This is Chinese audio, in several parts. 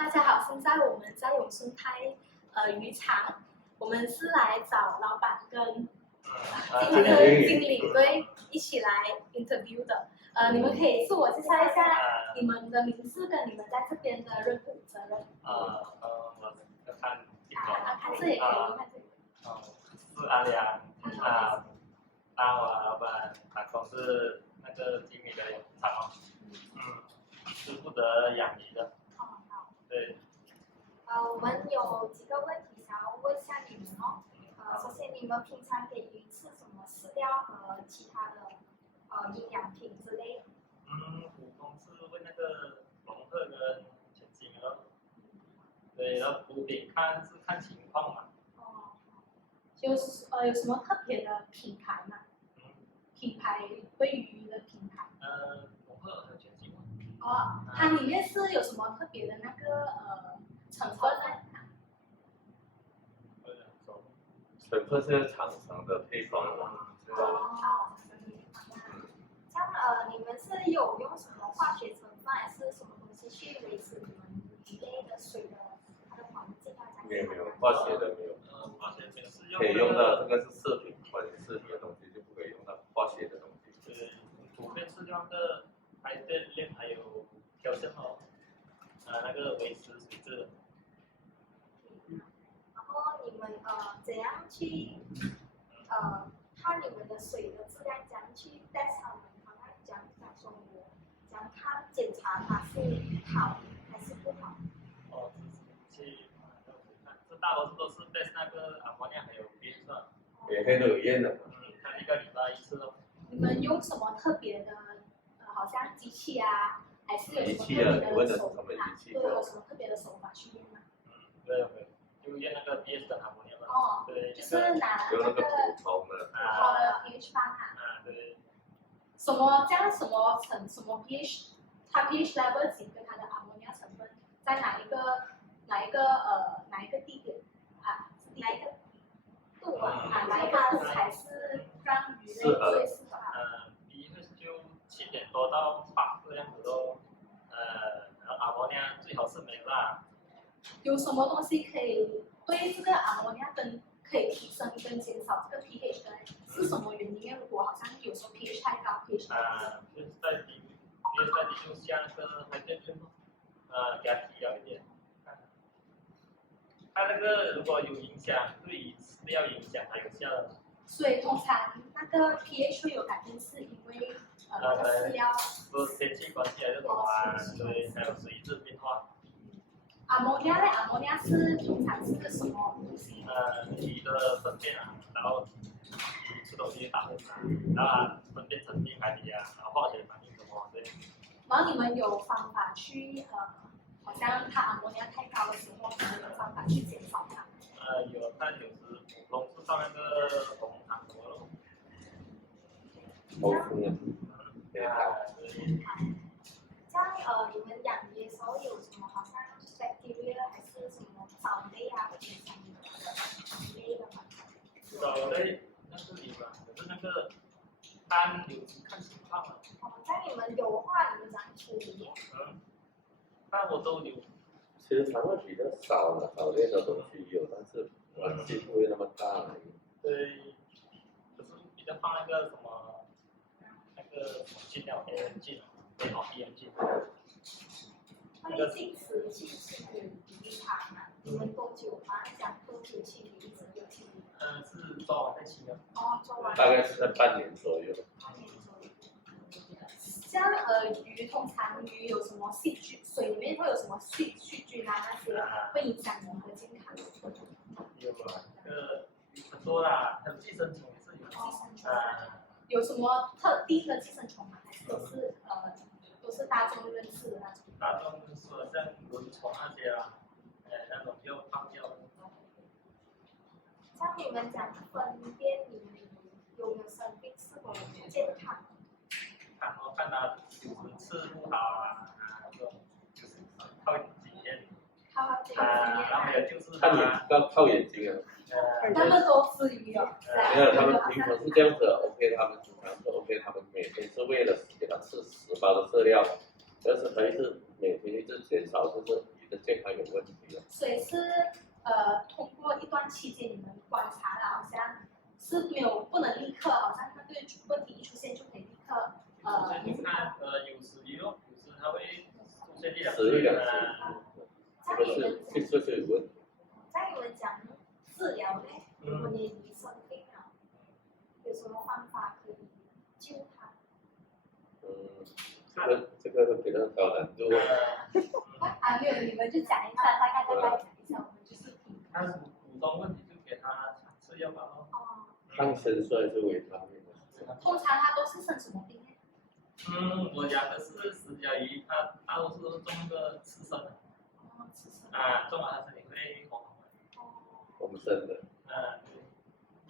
大家好，现在我们在永顺泰渔场，我们是来找老板跟经理对一起来 interview 的。你们可以自我介绍一下你们的名字跟你们在这边的任务责任。我看看这里，看这里。是阿良我老板打工是那个经理的厂是负责养鱼的。好。对。我们有几个问题想要问一下你们哦。首先，你们平常给鱼吃什么饲料和其他的营养品之类的？普通是喂那个龙鹤跟全金鹅。对，然后补品看情况嘛。有什么特别的品牌吗？品牌喂鱼的品牌？龙鹤和全金鹅。它里面是有什么特别的那个成分呢？成分是厂商的配方嘛。像你们是有用什么化学成分还是什么东西去维持你们鱼类的水的它的环境啊？没有化学的没有。化学品是可以用到这个是饰品或者饰品的东西，就不可以用到化学的东西。对，普遍是用的海淀链还有调香那个维持水质的。然后你们怎样去看你们的水的质量？怎样去 test 它们？好像讲说怎样看检查它是好还是不好？这大多数都是 test 那个阿摩尼亚还有盐酸。每天都有验的。看1个礼拜1次哦。你们用什么特别的好像机器啊，还是有什么特别的手法？对，有什么特别的手法去验吗？对，就验那个 pH 的阿摩尼亚。对，就是拿那个普通的 pH 棒对。什么pH？它 pH level 几跟它的阿摩尼亚成分在哪一个地点是哪一个度哪一个度才是让鱼类最适合pH 就7点多到8这样子咯。然后阿摩尼亚最好是没辣。有什么东西可以对这个阿摩尼亚跟可以提升跟减少这个 pH 的？是什么原因？如果好像有时候 pH 太高 ，pH 太低。就是在低就下那个海淀链给它提了一点。它那个如果有影响，对于饲料影响还有效的。所以通常那个 pH 会有改变，是因为饲料是天气关系还是什么对，还有水质变化。阿摩尼亚是通常是什么东西？鱼的粪便然后鱼吃东西打喷嚏，然后粪便沉进海底然后化学反应什么对。然后你们有方法去好像它阿摩尼亚太高的时候，你们有方法去减少它？有，但有时普通是放那个红糖什么咯。像你们养鱼的时候有什么好像 bacteria 还是什么藻类啊，或者什么之类的吗？藻类那是有吧，可是那个看情况了。像你们有的话，你们怎样处理？那我都有。其实它会比较少的，藻类的东西有，但是关系不会那么大。对，可是比较放那个什么进了盐进盐进。会禁止去清理鱼塘吗？你们多久讲多久清理一次就清理？是抓完再清的。抓完。大概是在半年左右。像鱼，通常鱼有什么细菌？水里面会有什么细菌啊？那些会影响人的健康？有很多啦，还有寄生虫也是有。有什么特定的寄生虫吗？还是都是大众认识的那种？大众认识的，像蚊虫那些那种就放掉了。像你们讲分辨你们有没有生病是否健康？看他有时吃不好这种就是靠经验。然后还有就是靠眼睛啊。他们都吃鱼哦。没有，他们平常是这样子 ，OK， 他们经常是 OK， 他们每天是为了给他吃10包的饲料，但是他一直每天一直减少就是鱼的健康有问题了。所以是通过一段期间你们观察的，好像是没有不能立刻，好像那个问题一出现就可以立刻你看有时也有，有时它会出现一两1-2次，这这个是技术就有问题。在你们讲治疗呢，如果你生病了，有什么方法可以救他？这个会比较高难度。没有，你们就讲一下，大概讲一下，我们就是听。他普通问题就给他吃药吧咯。抗生素还是维他命？通常他都是生什么病呢？我养的是石甲鱼，它大多数都是种那个刺身的。吃生。种完它身体会红红的。红生的。对。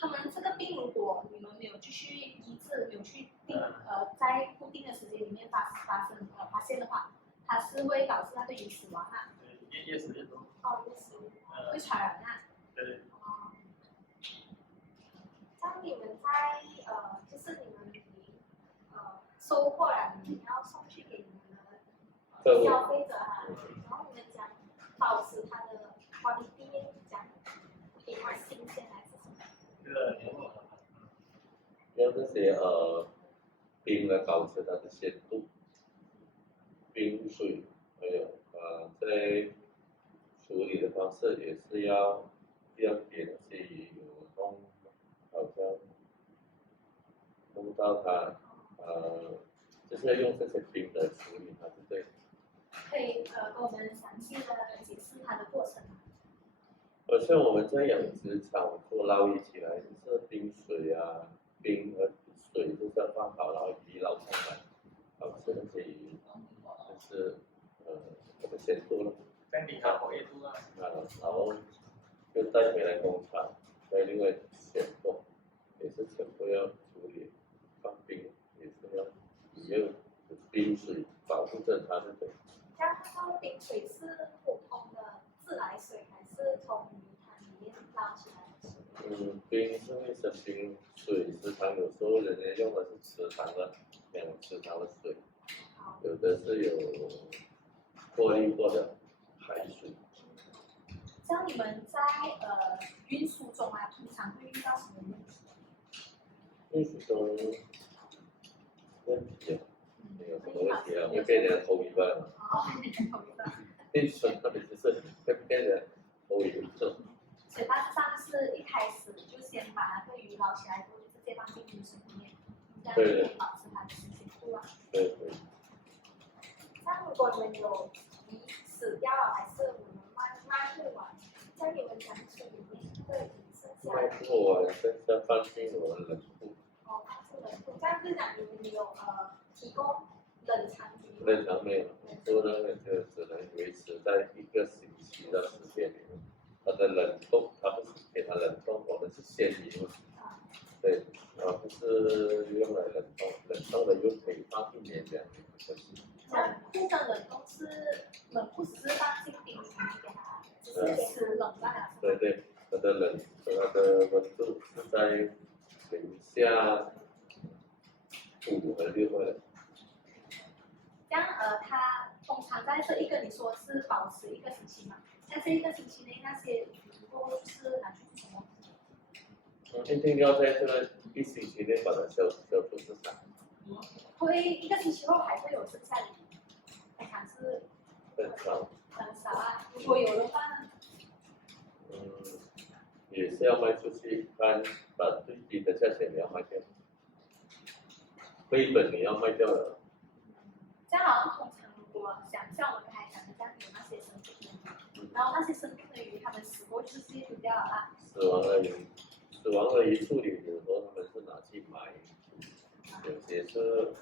他们这个病，如果你们没有继续医治，没有去在固定的时间里面发现的话，它是会导致那个鱼死亡啊。越死越多。越死会传染啊。对。像你们在就是你们收获了，你们要送去给你们的消费者啊，然后你们讲保持它的quality，讲给它新鲜还是什么？用这些冰来保持它的鲜度，冰水还有在处理的方式也是要给那些鱼有好像弄到它就是要用这些冰来处理它，对不对？可以跟我们详细的解释它的过程吗？像我们在养殖场做捞鱼起来，就是冰水啊，冰和水就是要放好，然后鱼捞上来，保持那些鱼就是这个鲜度了。降低它活跃度啊。然后就带回来工厂，再另外选购，也是全部要处理，放冰也是要有冰水保护着它的。这样它的冰水是普通的自来水，还是从鱼塘里面捞起来的水？冰是卫生冰，水池塘有时候人家用的是池塘的，池塘的水，有的是有过滤过的海水。像你们在运输中啊，通常会遇到什么问题？运输中问题啊，没有什么问题啊，会被人家偷鱼吧？运输那里就是会被人偷鱼。所以大致上是一开始就先把那个鱼捞起来，之后就直接放进冰水里面，这样就可以保持它的新鲜度啊。对。像如果你们有鱼死掉了，还是我们卖不完，像你们讲水里面会剩下。卖不完，剩下放进我们冷库。放进冷库，这样就讲你们有提供冷藏鱼。冷藏没有，做的那个只能维持在1个星期的时间里面。它的冷冻，它不是给它冷冻，我们是鲜鱼嘛。对，然后就是用来冷冻，冷冻的又可以放1年2年的。像库的冷冻是冷库只是放进冰里面给它，只是吃冷的还是？对，它的温度是在零下5和6度。这样它通常在这一个你说是保持1个星期嘛？在这1个星期内，那些鱼过就是拿去做什么？一定要在这个1星期内把它销出市场。会1个星期后还会有剩下的鱼，还是很少。很少啊。如果有的话呢？也是要卖出去，看把最低的价钱你要卖掉，亏本你要卖掉的。这样好像通常如果像我们刚才讲的，这样有那些生病的鱼，然后那些生病的鱼，它们死过就是丢掉了啊。死亡的鱼处理，有时候他们是拿去埋，有些是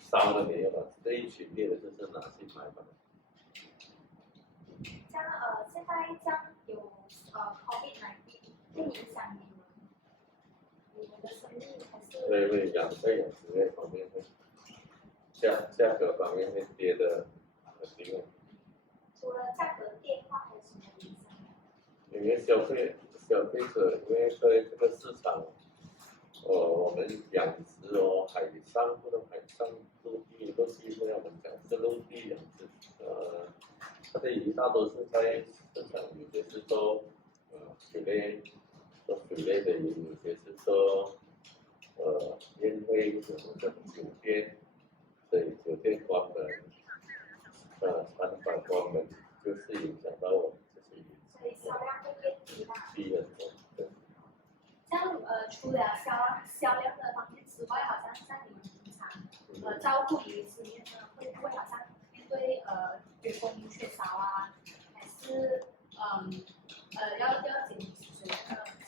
烧的没有了，这一群猎的就是拿去埋吧。像现在这样有COVID-19会影响你们的生意还是？会在养殖业方面会价格方面会跌的很厉害。除了价格变化，还有什么影响？因为消费者，因为在这个市场，我们养殖海上不能海上陆地，我们讲是陆地养殖，的鱼大多是在市场，有些是做酒类，做酒类的鱼，有些是做宴会什么的酒店，所以酒店关门，餐馆关门，就是影响到我们这些鱼，所以销量会变低啦。低很多。对。像除了销量的方面之外，好像像你们平常照顾鱼方面呢，会不会好像面对员工缺少啊，还是要减少那个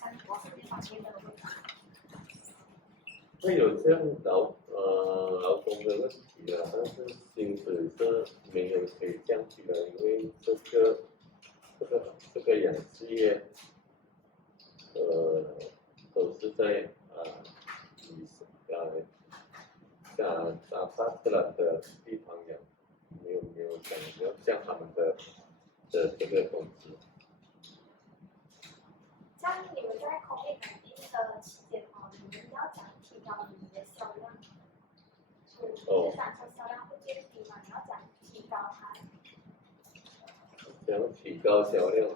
像食品方面的问题？会有这样劳工的问题啊，但是薪水是没有可以降低的，因为这个养殖业，都是在大自然的地方养，没有想要降他们的这个工资。像你们在 COVID-19 的期间你们要讲提高你们的销量，所以这3车销量会变低嘛？你要讲提高它。想提高销量，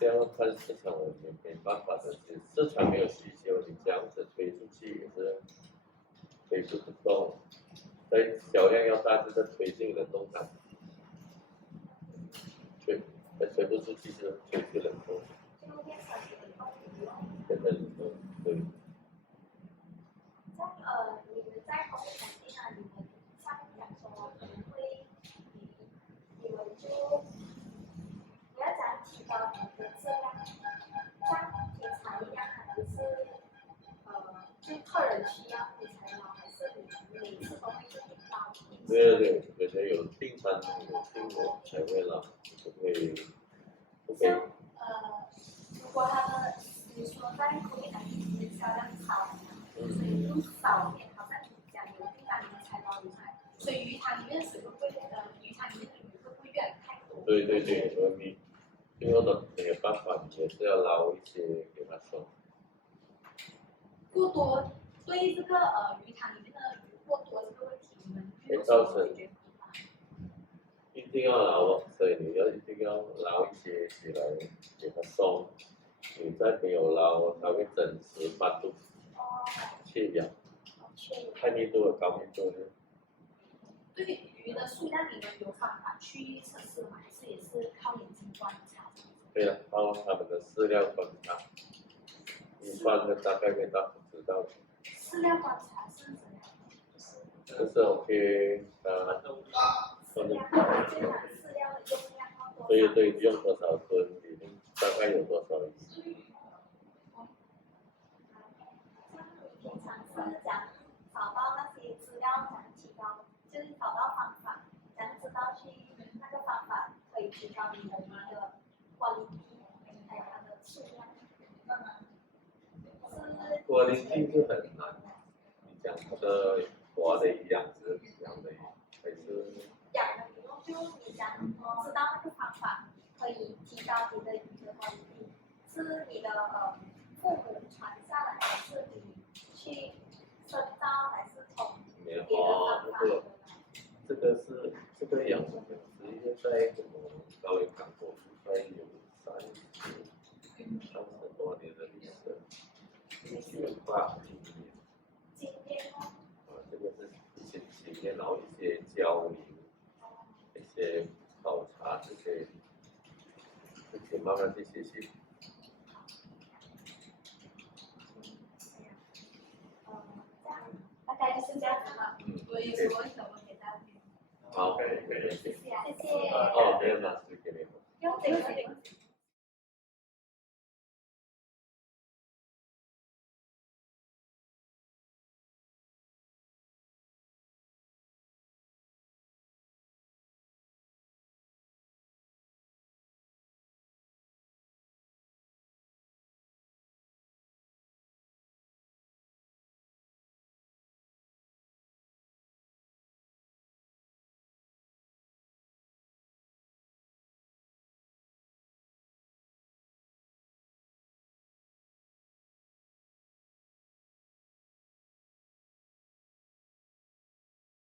这样看市场也没办法的，市场没有需求，你这样子推出去也是推不动。在销量要大，就是推进冷冻厂，推不出去就推去冷冻。变成冷冻，对。像你们在 COVID-19 啊，你们像讲说可能会你们就你要讲提高你们的质量，像平常一样，还是就客人需要你才捞，还是你们每次都会去订捞？对，有订单有订我才会捞，不会。像如果他们比如说在 COVID-19 销量少了，所以就少一点，好像你讲有订单你们才捞鱼才，所以鱼塘里面的水会不会鱼塘里面的鱼会不会越来越太多？对，你最后的没有办法，你也是要捞一些给他收。过多对这个鱼塘里面的鱼过多这个问题，你们会造成一定要捞，所以你一定要捞一些起来给它收。你再没有捞，它会整时翻肚子，缺氧，太密度了，高密度的。对鱼的数量，你们有方法去测试吗？还是也是靠眼睛观察？对了，靠他们的饲料观察，一般的大概可以知道。饲料观察是怎样？就是 OK，饲料的用量要多少？对，用多少吨，里面大概有多少鱼？平常是讲找到那些资料，讲提高，就是找到方法，讲知道去那个方法可以提高你的一个quality，还有它的数量。quality 是很难，你讲这个活的养殖养的鱼，还是养的鱼就你讲知道那个方法可以提高你的鱼的quality，是你的父母传下来，还是你去深造，还是从别的方法得来？这个养殖业在高原港口大概有30多年的历史，有大经验。这个是一些经验，然后一些交流，一些考察，这些慢慢去学习。大概就是这样子吧。我有什么问题我给大家听。好，可以，谢谢。谢谢。哦，没有了，谢谢你们。用这个。